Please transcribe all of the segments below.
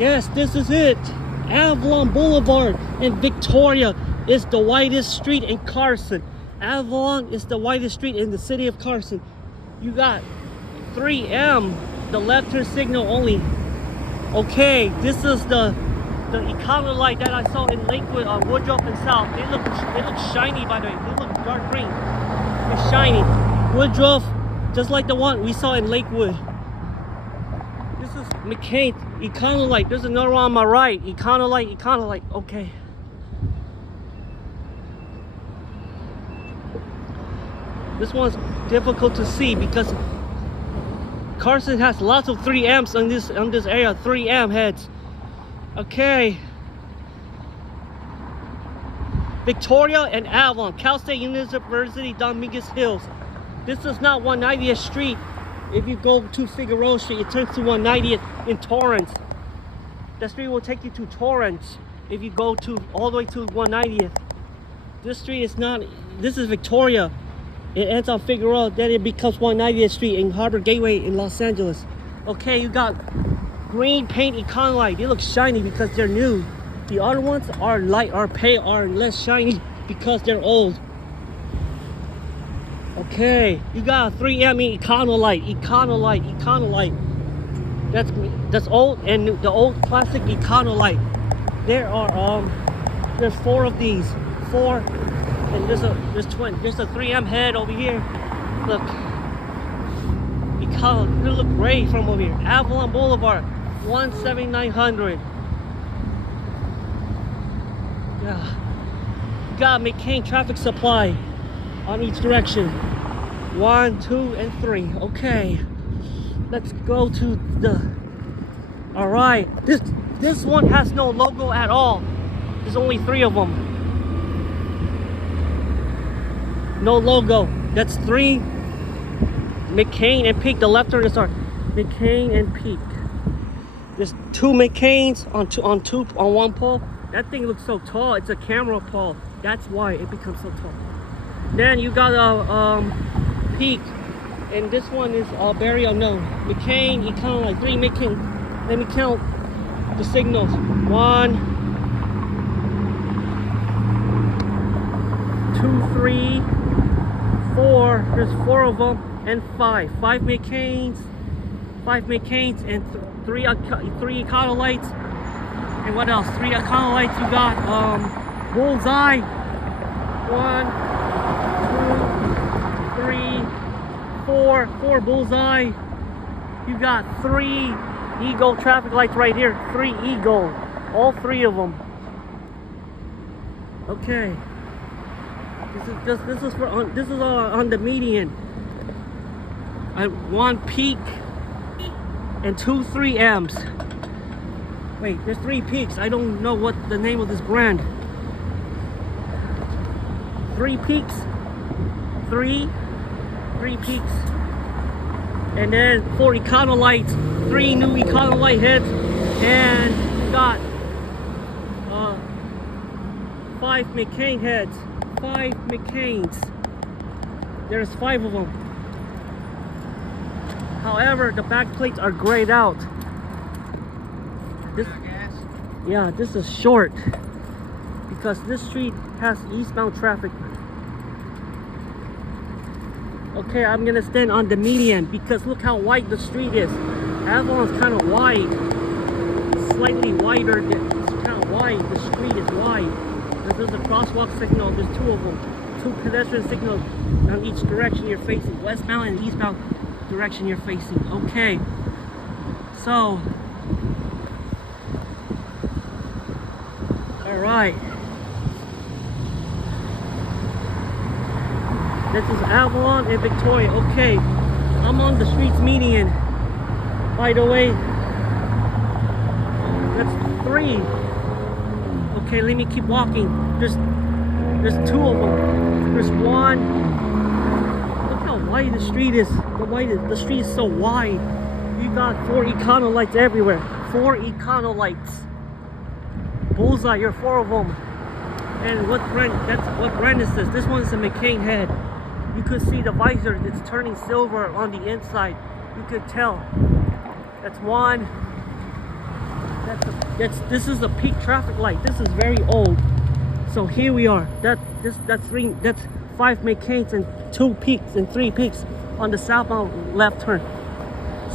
Yes, this is it. Avalon Boulevard in Victoria is the widest street in Carson. Avalon is the widest street in the city of Carson. You got 3M, the left turn signal only. Okay, this is the Econolite that I saw in Lakewood, Woodruff and South. They look shiny, by the way. They look dark green. They're shiny. Woodruff, just like the one we saw in Lakewood. This is McCain, Econolite. There's another one on my right. Econolite. Okay. This one's difficult to see because Carson has lots of 3Ms on this area. 3M heads. Okay. Victoria and Avalon, Cal State University, Dominguez Hills. This is not 190th Street. If you go to Figueroa Street, it turns to 190th in Torrance. That street will take you to Torrance if you go to all the way to 190th. This street is not, this is Victoria. It ends on Figueroa, then it becomes 190th Street in Harbor Gateway in Los Angeles. Okay, you got green paint Econolite. They look shiny because they're new. The other ones are light, are pale, are less shiny because they're old. Okay, you got a 3M Econolite. That's old and new, the old classic Econolite. There's 4 of these. 4, and there's a 3M head over here. Look, Econolite. They look great from over here. Avalon Boulevard, 17900. Yeah, you got McCain traffic supply on each direction. 1, 2, and 3. Okay, let's go to the. All right, this one has no logo at all. There's only 3 of them. No logo. That's 3 McCain and Peak. The left turn is McCain and Peak. There's 2 McCains on one pole. That thing looks so tall. It's a camera pole. That's why it becomes so tall. Then you got a Peak, and this one is very unknown. McCain, Econolite, 3 McCain. Let me count the signals. 1, 2, 3, 4. There's 4 of them, and 5. 5 McCains, and 3 Econolites. And what else? 3 Econolites. You got Bullseye. 1, 2, 3, 4. 4 Bullseye. You got 3 Eagle traffic lights right here. 3 Eagle. All 3 of them. Okay. This is on the median. 1 Peak and 2 3Ms. Wait, there's 3 Peaks. I don't know what the name of this brand. 3 Peaks. 3 Peaks. And then 4 Econolites. 3 new Econolite heads. And we got 5 McCain heads. 5 McCains. There's 5 of them. However, the back plates are grayed out. This is short because this street has eastbound traffic. Okay, I'm gonna stand on the median because look how wide the street is. Avalon's kind of wide, slightly wider. It's kind of wide. The street is wide. There's a crosswalk signal. There's 2 of them. 2 pedestrian signals on each direction you're facing. Westbound and eastbound direction you're facing. Okay, so. Alright. This is Avalon and Victoria. Okay. I'm on the street's median. By the way, that's 3. Okay, let me keep walking. There's 2 of them. There's 1. Look how wide the street is. The street is so wide. You got 4 Econolites everywhere. 4 Econolites. Bullseye, you're 4 of them. And what brand is this? This one's a McCain head. You could see the visor, it's turning silver on the inside. You could tell. That's 1. This is a peak traffic light. This is very old. So here we are. That's 5 McCains and 2 peaks and 3 peaks on the southbound left turn.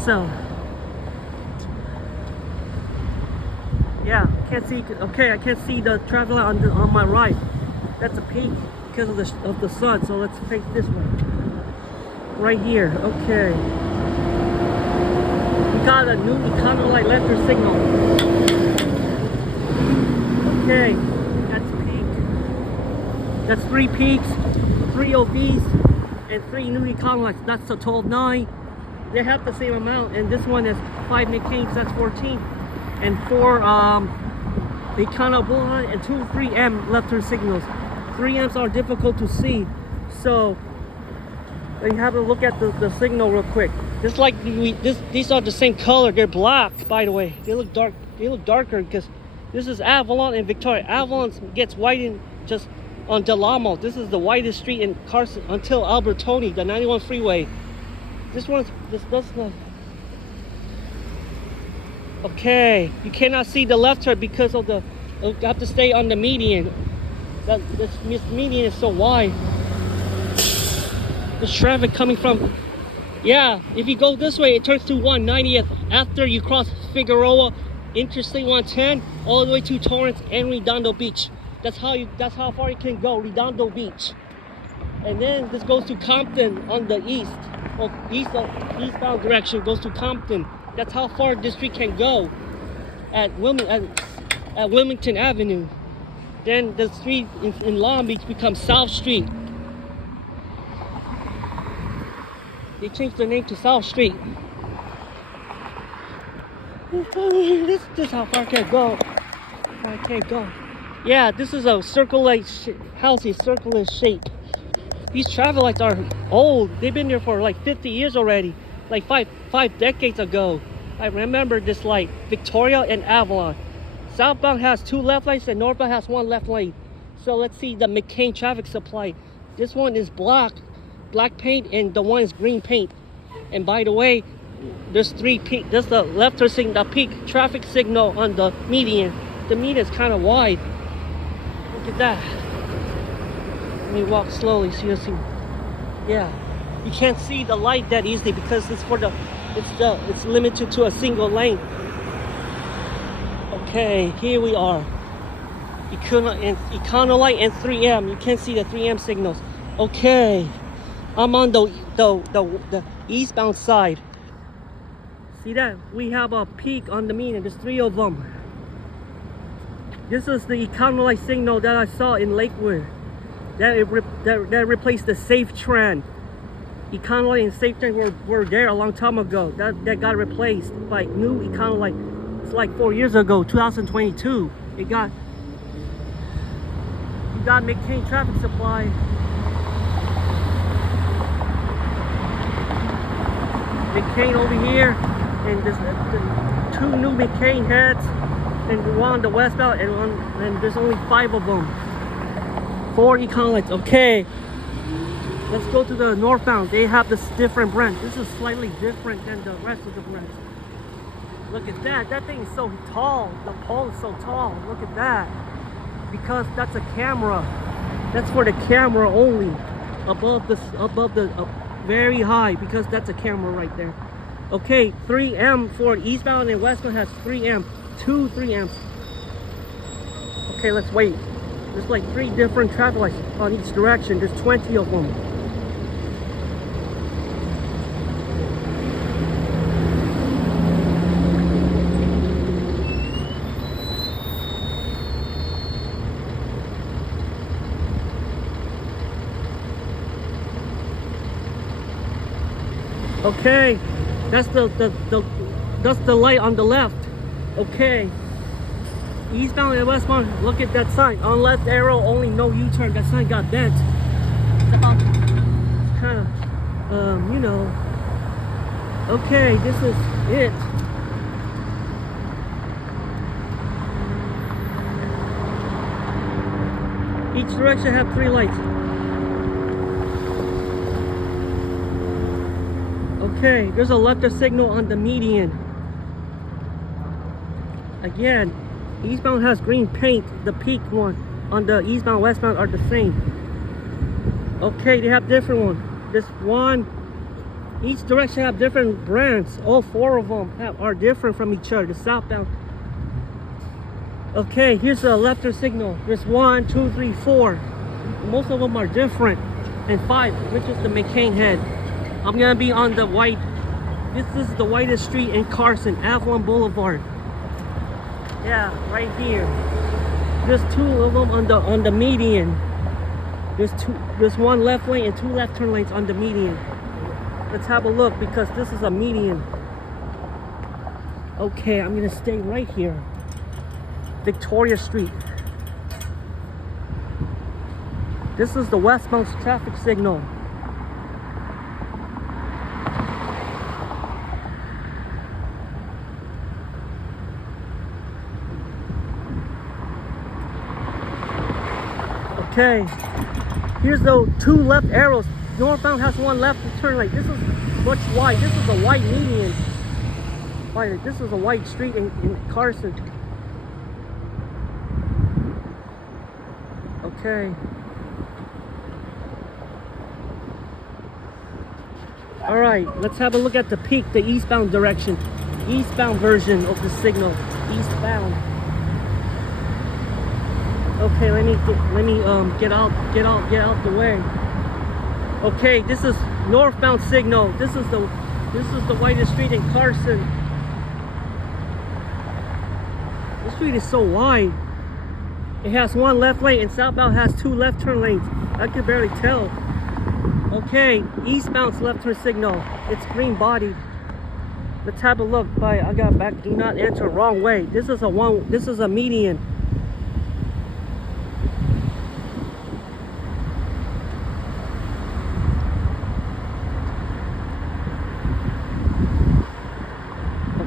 So yeah, can't see. Okay, I can't see the traffic light on my right. That's a peak because of the sun. So let's take this one right here. Okay, we got a new Econolite left turn signal. Okay, that's a peak. That's 3 peaks, 3 OBs, and 3 new Econolites. That's a total of 9. They have the same amount, and this one is 5 McCains. That's 14. And 4 Econolites Blvd and 2 3M left turn signals. 3Ms are difficult to see, so you have to look at the signal real quick. Just like these are the same color. They're black, by the way. They look dark. They look darker because this is Avalon and Victoria. Avalon gets whitened just on Del Amo. This is the widest street in Carson until Albertoni, the 91 freeway. This does not. Okay, you cannot see the left turn because of you have to stay on the median. This median is so wide. There's traffic coming from, yeah, if you go this way, it turns to 190th after you cross Figueroa, Interstate 110, all the way to Torrance and Redondo Beach. That's how far you can go, Redondo Beach. And then this goes to Compton on the eastbound direction, goes to Compton. That's how far this street can go at Wilmington Avenue. Then the street in Long Beach becomes South Street. They changed the name to South Street. This is how far I can go. I can't go. Yeah, this is a circle-like house, is circular shape. These traffic lights are old. They've been there for like 50 years already. Like five decades ago. I remember this light, Victoria and Avalon. Southbound has 2 left lanes and northbound has 1 left lane. So let's see the McCain traffic supply. This one is black paint, and the one is green paint. And by the way, there's 3 peak. There's the left turn signal, the peak traffic signal on the median. The median is kind of wide. Look at that. Let me walk slowly so you see. Yeah, you can't see the light that easily because it's limited to a single lane. Okay, here we are. Econolite and 3M. You can't see the 3M signals. Okay, I'm on the eastbound side. See that? We have a peak on the median. There's 3 of them. This is the Econolite signal that I saw in Lakewood. That replaced the Safe Trend. Econolite and Safe Trend were there a long time ago. That got replaced by new Econolite. It's like 4 years ago, 2022. You got McCain traffic supply. McCain over here, and there's 2 new McCain heads, and 1 on the westbound, and there's only 5 of them. 4 Econolites. Okay, let's go to the northbound. They have this different brand. This is slightly different than the rest of the brands. Look at that. That thing is so tall. The pole is so tall. Look at that. Because that's a camera. That's for the camera only. Above the very high, because that's a camera right there. Okay, 3M for eastbound and westbound has 3M. 2 3Ms. Okay, let's wait. There's like 3 different traffic lights on each direction. There's 20 of them. Okay, that's the light on the left. Okay, eastbound and westbound. Look at that sign. On left arrow, only no U-turn. That sign got bent. It's kind of, you know. Okay, this is it. Each direction have 3 lights. Okay, there's a left signal on the median. Again, eastbound has green paint. The peak one on the eastbound, westbound are the same. Okay, they have different ones. This one, each direction have different brands. All four of them are different from each other. The southbound. Okay, here's a left turn signal. There's 1, 2, 3, 4. Most of them are different. And 5, which is the McCain head. I'm gonna be on the white. This is the widest street in Carson, Avalon Blvd. Yeah, right here. There's 2 of them on the median. There's 1 left lane and 2 left turn lanes on the median. Let's have a look because this is a median. Okay, I'm gonna stay right here. Victoria Street. This is the westbound traffic signal. Okay, here's the 2 left arrows. Northbound has 1 left turn lane. This is much wide. This is a white median. This is a white street in Carson. Okay. All right, let's have a look at the peak, the eastbound direction. Eastbound version of the signal. Eastbound. Okay, let me get out the way. Okay, this is northbound signal. This is the widest street in Carson. This street is so wide. It has 1 left lane and southbound has 2 left turn lanes. I can barely tell. Okay, eastbound's left turn signal. It's green bodied. Let's have a look. I got back. Do not enter wrong way. This is a median.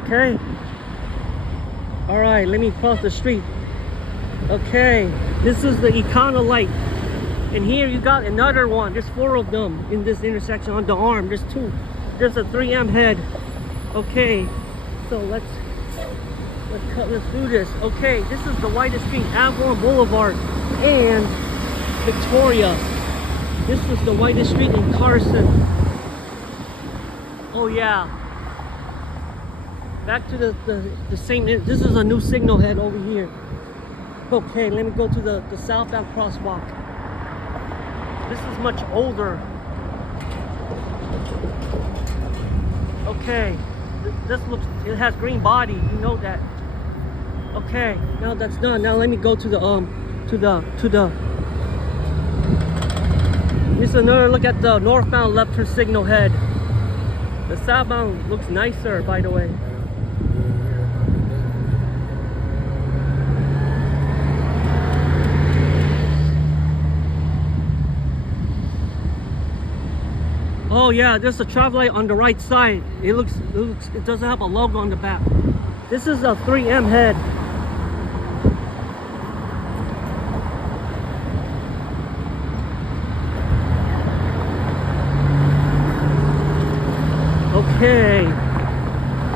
Okay. All right, let me cross the street. Okay, this is the Econolites. And here you got another one. There's 4 of them in this intersection on the arm. There's 2. There's a 3M head. Okay, so let's do this. Okay, this is the widest street, Avalon Blvd and Victoria. This is the widest street in Carson. Oh yeah. Back to the same. This is a new signal head over here. Okay, let me go to the southbound crosswalk. This is much older. Okay, this looks, it has green body, you know that. Okay, now that's done. Now let me go to the here's another look at the northbound left turn signal head. The southbound looks nicer, by the way. Oh yeah, there's a traffic light on the right side. It doesn't have a logo on the back. This is a 3M head. Okay,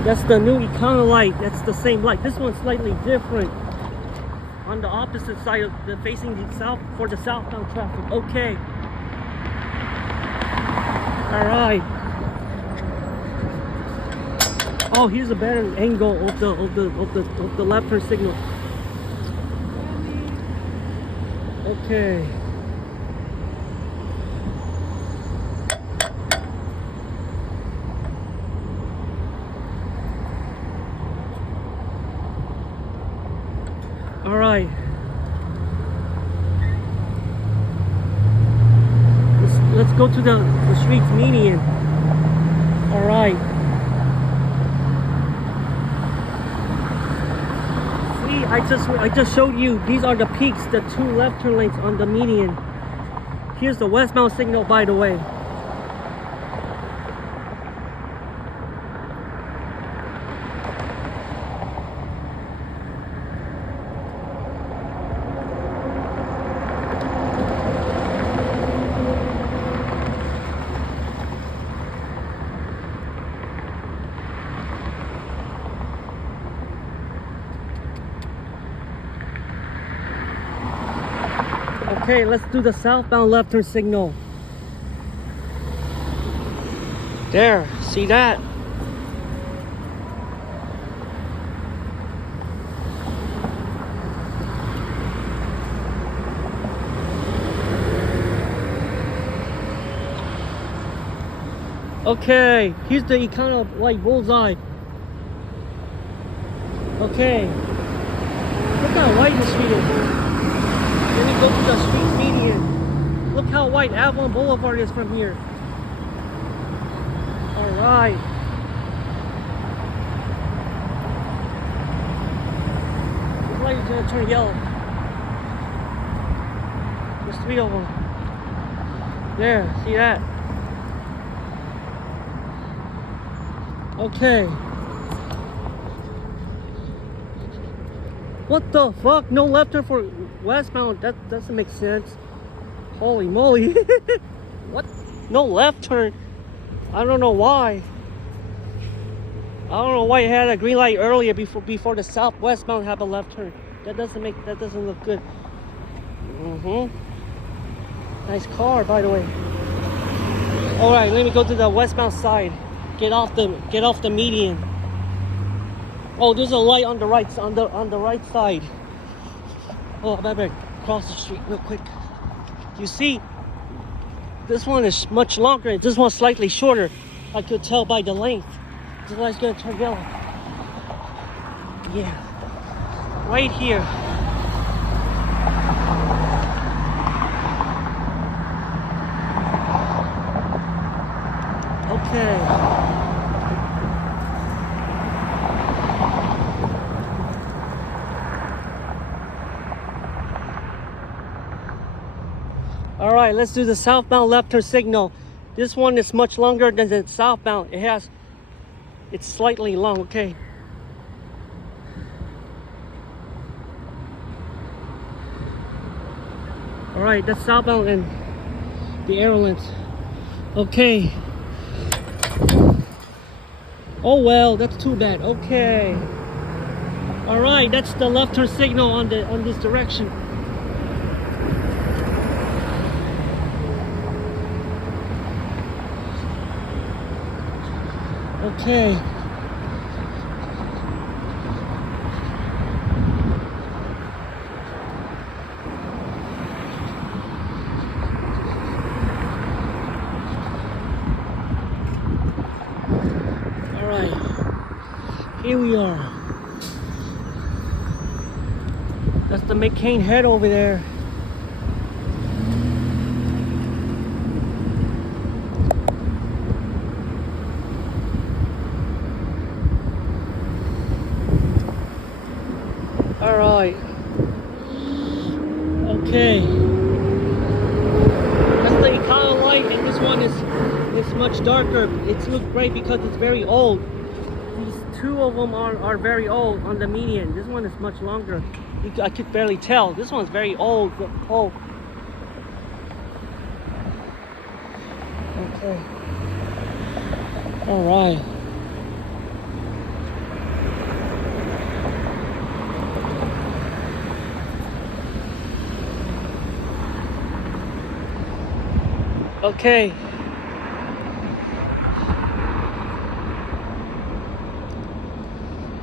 that's the new Econolite. That's the same light. This one's slightly different. On the opposite side of facing the south for the southbound traffic. Okay. All right. Oh, here's a better angle of the left turn signal. Okay. All right. Let's go to the street's median. All right. See, I just showed you. These are the peaks, the 2 left turn lanes on the median. Here's the westbound signal, by the way. Okay, let's do the southbound left turn signal. There, see that? Okay, here's the Econolites Bullseye. Okay, look how wide the street is. Then we go to the street median. Look how wide Avalon Blvd is from here. Alright. This light is gonna turn yellow. There's 3 of them. There, see that? Okay. What the fuck? No left turn for westbound. That doesn't make sense. Holy moly. What? No left turn. I don't know why. I don't know why it had a green light earlier before the southwestbound had a left turn. That doesn't look good. Nice car, by the way. All right, let me go to the westbound side. Get off the median. Oh, there's a light on the right side. Oh, I better cross the street real quick. You see, this one is much longer. This one's slightly shorter. I could tell by the length. This light's gonna turn yellow. Yeah, right here. Okay. All right, let's do the southbound left turn signal. This one is much longer than the southbound. It's slightly long, okay. All right, that's southbound and the arrow length. Okay. Oh well, that's too bad. Okay. All right, that's the left turn signal on this direction. Okay. All right. Here we are. That's the McCain head over there. All right. Okay. That's the Econolite, and this one is much darker. It's look great because it's very old. These 2 of them are very old on the median. This one is much longer. I could barely tell. This one's very old. Oh. Okay. All right. Okay.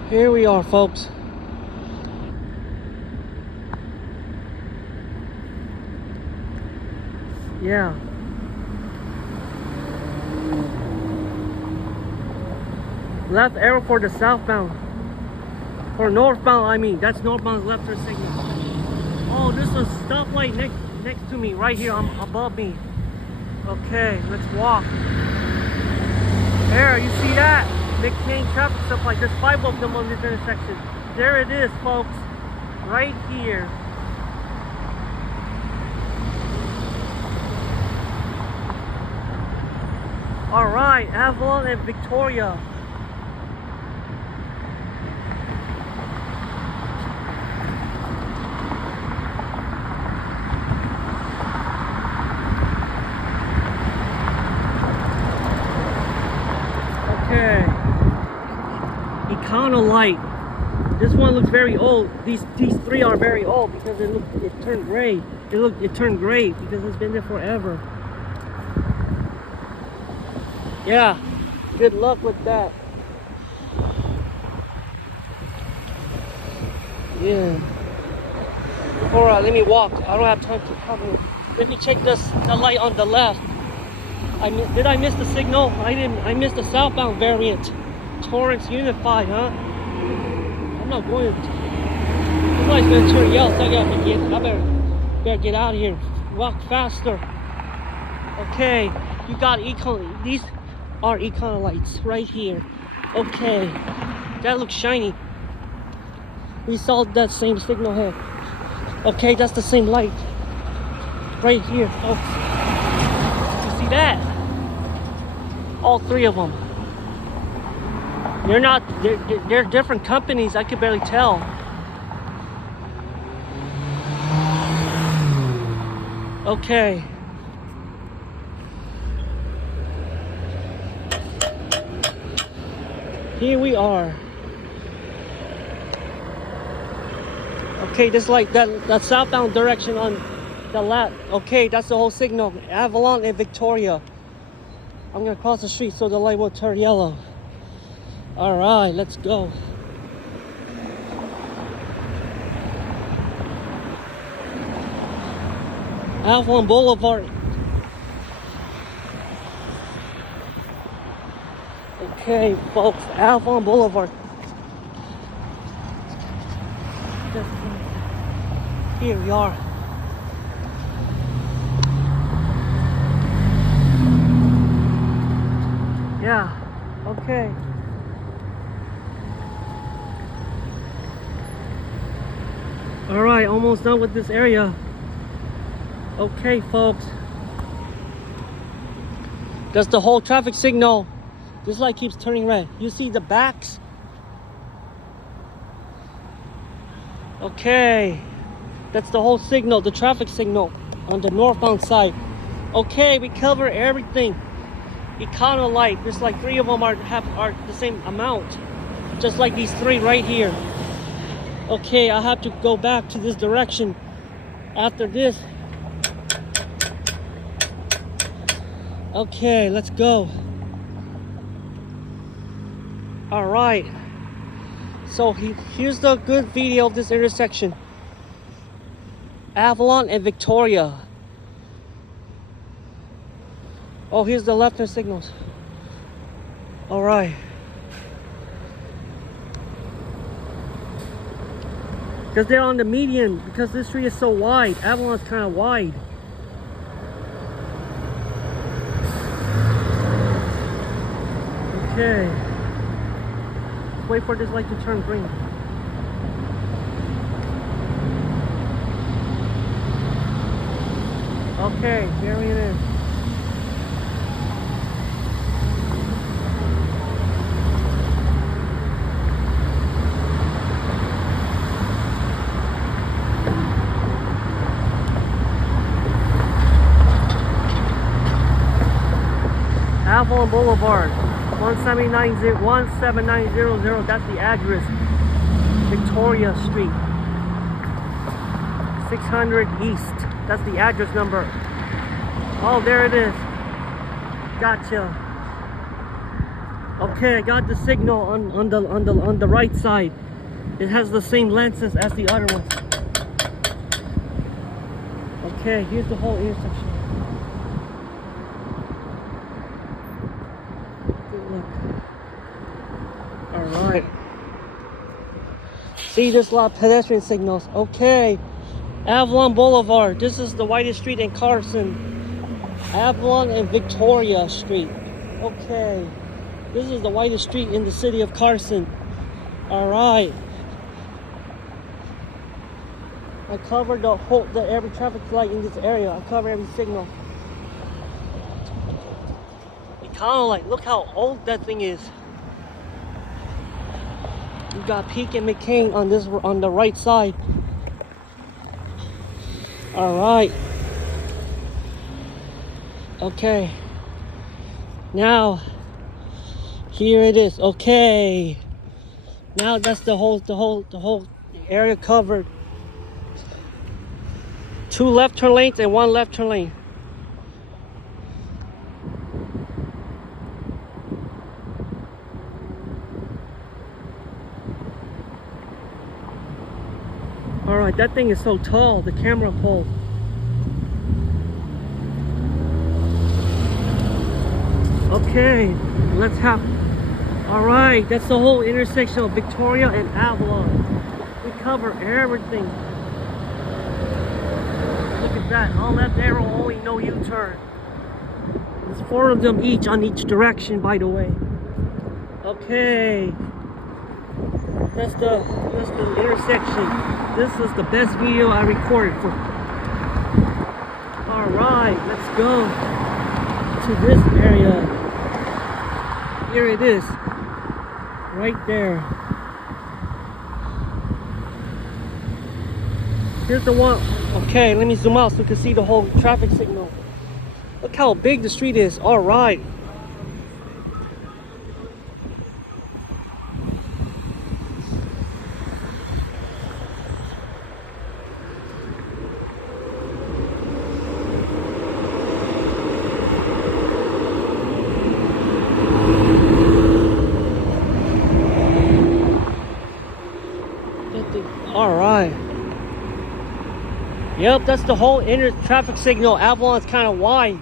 Here we are, folks. Yeah. Left arrow for the southbound. For northbound, I mean. That's northbound's left turn signal. Oh, there's a stoplight next to me, right here, above me. Okay, let's walk. There, you see that? McCain traffic supply. There's 5 of them on this intersection. There it is, folks. Right here. Alright, Avalon and Victoria. Okay. Econolite. This one looks very old. These 3 are very old because it turned gray. It turned gray because it's been there forever. Yeah, good luck with that. Yeah. Alright, let me walk. I don't have time to cover. Let me check the light on the left. Did I miss the signal? I didn't. I missed the southbound variant. Torrance Unified, huh? I'm not going to. This light's gonna turn yellow, so I better get out of here. Walk faster. Okay, you got these are Econolites right here. Okay, that looks shiny. We saw that same signal here. Okay, that's the same light. Right here, folks. You see that? All three of them. They're different companies. I could barely tell. Okay. Here we are. Okay, this like that southbound direction on the left. Okay, that's the whole signal. Avalon and Victoria. I'm gonna cross the street so the light will turn yellow. All right, let's go. Avalon Blvd. Okay, folks, Avalon Blvd. Here we are. Yeah, okay. All right, almost done with this area. Okay, folks. That's the whole traffic signal. This light keeps turning red. You see the backs? Okay. That's the whole signal, the traffic signal on the northbound side. Okay, we cover everything. Econolite, there's like three of them are the same amount. Just like these three right here. Okay, I have to go back to this direction after this. Okay, let's go. All right. So here's the good video of this intersection. Avalon and Victoria. Oh, here's the left turn signals. All right. Because they're on the median, because this street is so wide. Avalon's kind of wide. Okay. Wait for this light to turn green. Okay, here it is. Avalon Boulevard, 17900, that's the address. Victoria Street, 600 East, that's the address number. Oh, there it is. Gotcha. Okay, I got the signal on the right side. It has the same lenses as the other ones. Okay, here's the whole intersection. Alright. See, there's a lot of pedestrian signals. Okay. Avalon Boulevard. This is the widest street in Carson. Avalon and Victoria Street. Okay. This is the widest street in the city of Carson. Alright. I covered every traffic light in this area. I covered every signal. Econolites. Look how old that thing is. You got Peak and McCain on the right side. All right. Okay. Now, here it is. Okay. Now that's the whole area covered. 2 left turn lanes and 1 left turn lane. Alright, that thing is so tall, the camera pole. Okay, let's have... Alright, that's the whole intersection of Victoria and Avalon. We cover everything. Look at that, all left arrow, only no U-turn. There's 4 of them each on each direction, by the way. Okay. That's the intersection. This is the best video I recorded for. Alright, let's go to this area. Here it is. Right there. Here's the one. Okay, let me zoom out so you can see the whole traffic signal. Look how big the street is. Alright. Alright. Yep, that's the whole inner traffic signal. Avalon's kind of wide.